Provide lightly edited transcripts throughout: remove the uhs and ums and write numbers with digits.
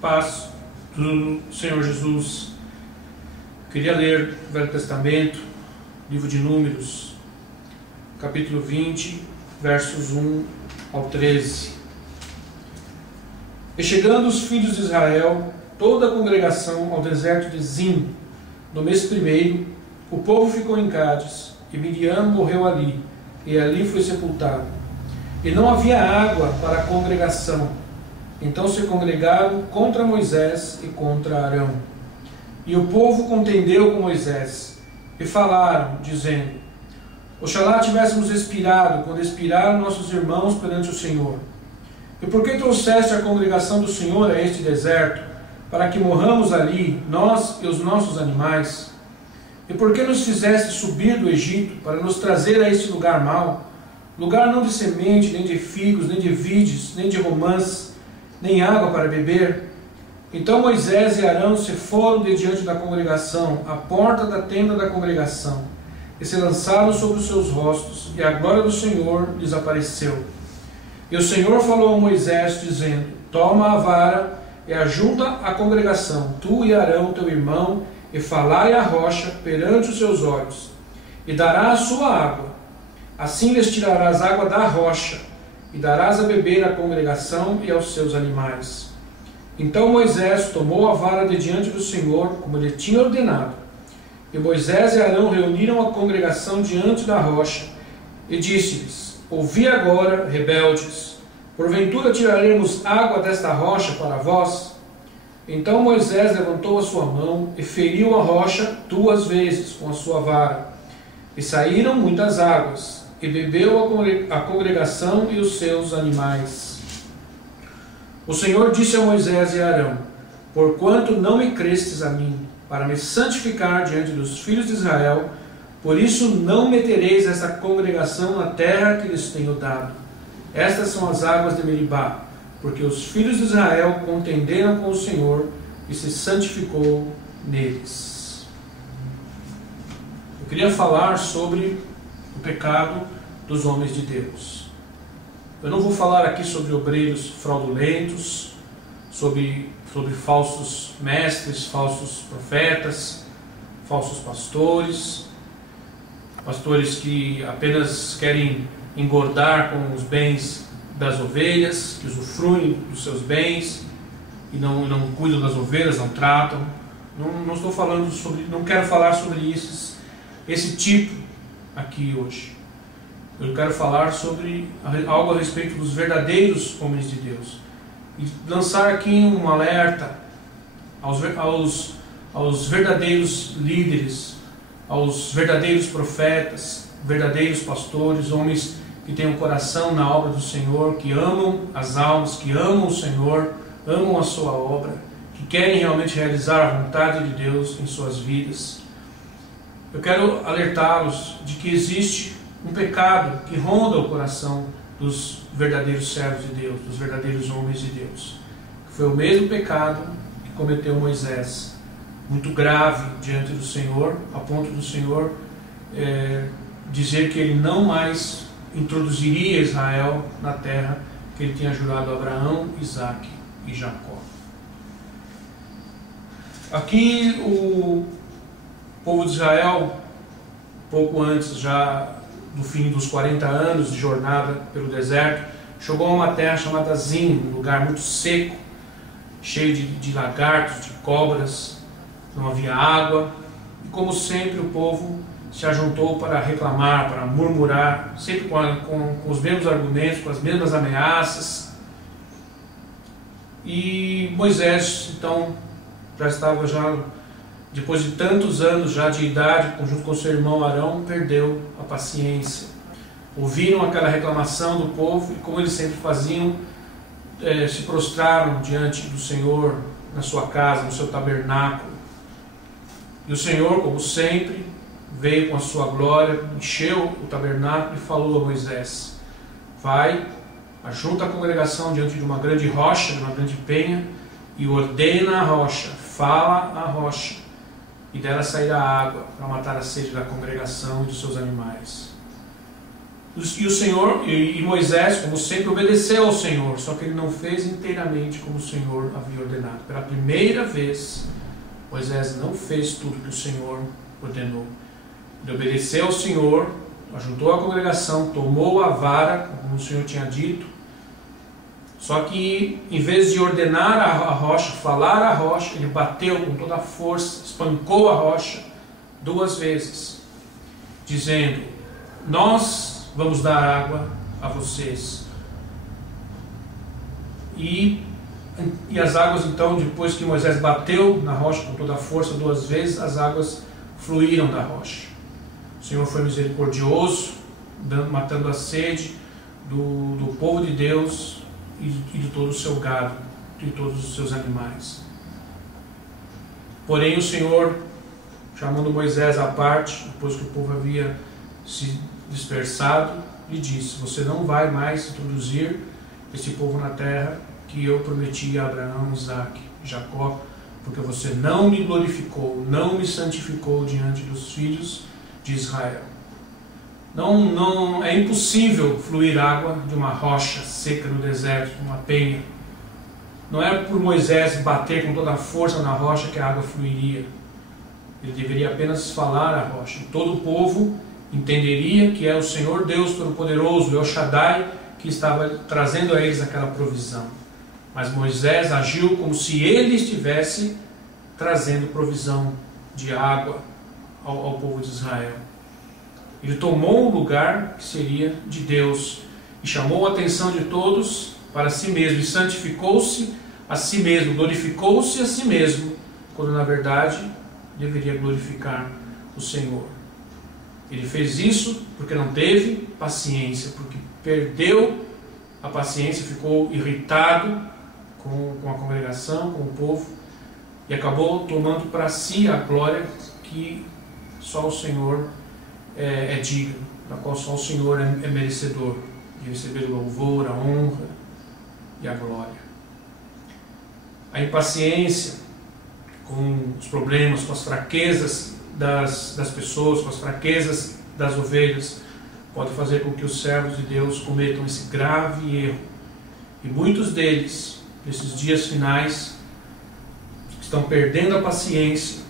Paz do Senhor Jesus. Queria ler o Velho Testamento, livro de Números, capítulo 20, versos 1 ao 13. E chegando os filhos de Israel, toda a congregação, ao deserto de Zim, no mês primeiro, o povo ficou em Cádiz, e Miriam morreu ali, e ali foi sepultado. E não havia água para a congregação. Então se congregaram contra Moisés e contra Arão. E o povo contendeu com Moisés, e falaram, dizendo: Oxalá tivéssemos expirado, quando expiraram nossos irmãos perante o Senhor. E por que trouxeste a congregação do Senhor a este deserto, para que morramos ali, nós e os nossos animais? E por que nos fizeste subir do Egito, para nos trazer a este lugar mau, lugar não de semente, nem de figos, nem de vides, nem de romãs, nem água para beber? Então Moisés e Arão se foram de diante da congregação, à porta da tenda da congregação, e se lançaram sobre os seus rostos, e a glória do Senhor lhes apareceu. E o Senhor falou a Moisés, dizendo: Toma a vara e ajunta a congregação, tu e Arão teu irmão, e falai à rocha perante os seus olhos, e dará a sua água. Assim lhes tirarás água da rocha, e darás a beber à congregação e aos seus animais. Então Moisés tomou a vara de diante do Senhor, como lhe tinha ordenado. E Moisés e Arão reuniram a congregação diante da rocha, e disse-lhes: Ouvi agora, rebeldes, porventura tiraremos água desta rocha para vós? Então Moisés levantou a sua mão e feriu a rocha 2 vezes com a sua vara, e saíram muitas águas, e bebeu a congregação e os seus animais. O Senhor disse a Moisés e a Arão: Porquanto não me crestes a mim, para me santificar diante dos filhos de Israel, por isso não metereis esta congregação na terra que lhes tenho dado. Estas são as águas de Meribá, porque os filhos de Israel contenderam com o Senhor, e se santificou neles. Eu queria falar sobre o pecado dos homens de Deus. Eu não vou falar aqui sobre obreiros fraudulentos, sobre falsos mestres, falsos profetas, falsos pastores que apenas querem engordar com os bens das ovelhas, que usufruem dos seus bens e não cuidam das ovelhas, não tratam. Não estou falando sobre, não quero falar sobre esse tipo aqui hoje. Eu quero falar sobre algo a respeito dos verdadeiros homens de Deus e lançar aqui um alerta aos verdadeiros líderes, aos verdadeiros profetas, verdadeiros pastores, homens que têm um coração na obra do Senhor, que amam as almas, que amam o Senhor, amam a sua obra, que querem realmente realizar a vontade de Deus em suas vidas. Eu quero alertá-los de que existe um pecado que ronda o coração dos verdadeiros servos de Deus, dos verdadeiros homens de Deus. Foi o mesmo pecado que cometeu Moisés, muito grave diante do Senhor, a ponto do Senhor dizer que ele não mais introduziria Israel na terra que ele tinha jurado a Abraão, Isaque e Jacó. Aqui o povo de Israel, pouco antes já do fim dos 40 anos de jornada pelo deserto, chegou a uma terra chamada Zim, um lugar muito seco, cheio de lagartos, de cobras, não havia água, e como sempre o povo se ajuntou para reclamar, para murmurar, sempre com os mesmos argumentos, com as mesmas ameaças. E Moisés, então, depois de tantos anos já de idade, junto com seu irmão Arão, perdeu a paciência. Ouviram aquela reclamação do povo e, como eles sempre faziam, se prostraram diante do Senhor na sua casa, no seu tabernáculo. E o Senhor, como sempre, veio com a sua glória, encheu o tabernáculo e falou a Moisés: Vai, ajunta a congregação diante de uma grande rocha, de uma grande penha, e ordena a rocha, fala a rocha, e dela sairá água para matar a sede da congregação e dos seus animais. E o Senhor, e Moisés, como sempre, obedeceu ao Senhor, só que ele não fez inteiramente como o Senhor havia ordenado. Pela primeira vez, Moisés não fez tudo que o Senhor ordenou. Ele obedeceu ao Senhor, ajuntou a congregação, tomou a vara, como o Senhor tinha dito. Só que, em vez de ordenar a rocha, falar a rocha, ele bateu com toda a força, espancou a rocha 2 vezes, dizendo: nós vamos dar água a vocês. E as águas, então, depois que Moisés bateu na rocha com toda a força 2 vezes, as águas fluíram da rocha. O Senhor foi misericordioso, matando a sede do povo de Deus e de todo o seu gado, de todos os seus animais. Porém o Senhor, chamando Moisés à parte, depois que o povo havia se dispersado, lhe disse: você não vai mais introduzir esse povo na terra que eu prometi a Abraão, Isaque e Jacó, porque você não me glorificou, não me santificou diante dos filhos de Israel. Não é impossível fluir água de uma rocha seca no deserto, uma penha. Não é por Moisés bater com toda a força na rocha que a água fluiria. Ele deveria apenas falar à rocha. E todo o povo entenderia que é o Senhor Deus Todo-Poderoso, El Shaddai, que estava trazendo a eles aquela provisão. Mas Moisés agiu como se ele estivesse trazendo provisão de água ao povo de Israel. Ele tomou o lugar que seria de Deus e chamou a atenção de todos para si mesmo, e santificou-se a si mesmo, glorificou-se a si mesmo, quando na verdade deveria glorificar o Senhor. Ele fez isso porque não teve paciência, porque perdeu a paciência, ficou irritado com a congregação, com o povo, e acabou tomando para si a glória que só o Senhor é digno, da qual só o Senhor é merecedor de receber o louvor, a honra e a glória. A impaciência com os problemas, com as fraquezas das pessoas, com as fraquezas das ovelhas, pode fazer com que os servos de Deus cometam esse grave erro. E muitos deles, nesses dias finais, estão perdendo a paciência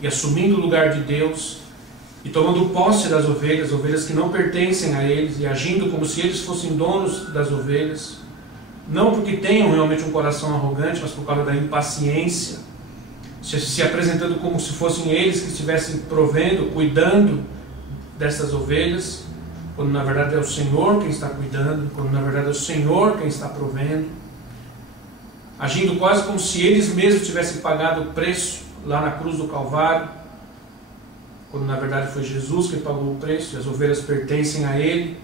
e assumindo o lugar de Deus e tomando posse das ovelhas que não pertencem a eles, e agindo como se eles fossem donos das ovelhas, não porque tenham realmente um coração arrogante, mas por causa da impaciência, se apresentando como se fossem eles que estivessem provendo, cuidando dessas ovelhas, quando na verdade é o Senhor quem está cuidando, quando na verdade é o Senhor quem está provendo, agindo quase como se eles mesmos tivessem pagado o preço lá na cruz do Calvário, quando na verdade foi Jesus que pagou o preço, e as ovelhas pertencem a Ele,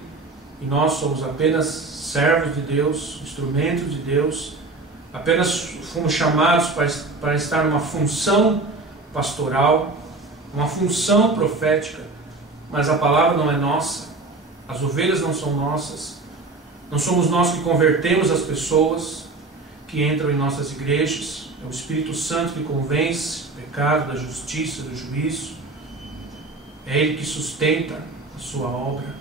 e nós somos apenas servos de Deus, instrumentos de Deus, apenas fomos chamados para estar numa função pastoral, uma função profética, mas a palavra não é nossa, as ovelhas não são nossas, não somos nós que convertemos as pessoas que entram em nossas igrejas, é o Espírito Santo que convence do pecado, da justiça, do juízo, é Ele que sustenta a sua obra.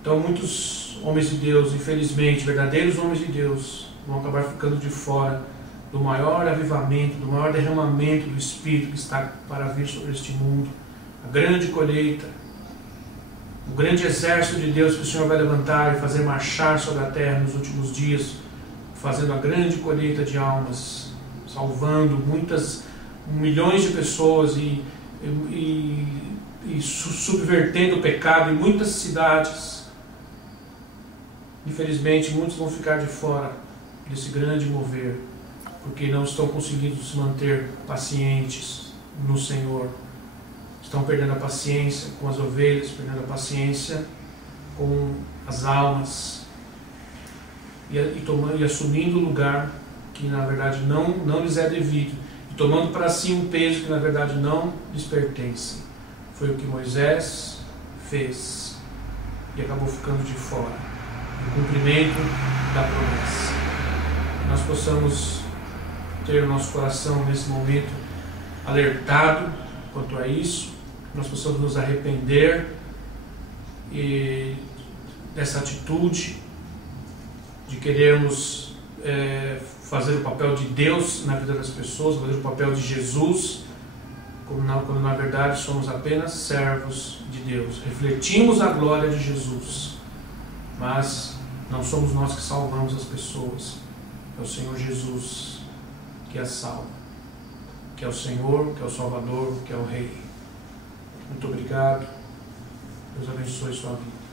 Então muitos homens de Deus, infelizmente, verdadeiros homens de Deus, vão acabar ficando de fora do maior avivamento, do maior derramamento do Espírito que está para vir sobre este mundo, a grande colheita, o grande exército de Deus que o Senhor vai levantar e fazer marchar sobre a terra nos últimos dias, fazendo a grande colheita de almas, salvando milhões de pessoas e subvertendo o pecado em muitas cidades. Infelizmente, muitos vão ficar de fora desse grande mover, porque não estão conseguindo se manter pacientes no Senhor. Estão perdendo a paciência com as ovelhas, perdendo a paciência com as almas, e assumindo o lugar que na verdade não lhes é devido, e tomando para si um peso que na verdade não lhes pertence. Foi o que Moisés fez e acabou ficando de fora do cumprimento da promessa. Que nós possamos ter o nosso coração nesse momento alertado quanto a isso, que nós possamos nos arrepender dessa atitude de querermos fazer o papel de Deus na vida das pessoas, fazer o papel de Jesus, quando na verdade somos apenas servos de Deus. Refletimos a glória de Jesus, mas não somos nós que salvamos as pessoas. É o Senhor Jesus que as salva, que é o Senhor, que é o Salvador, que é o Rei. Muito obrigado. Deus abençoe sua vida.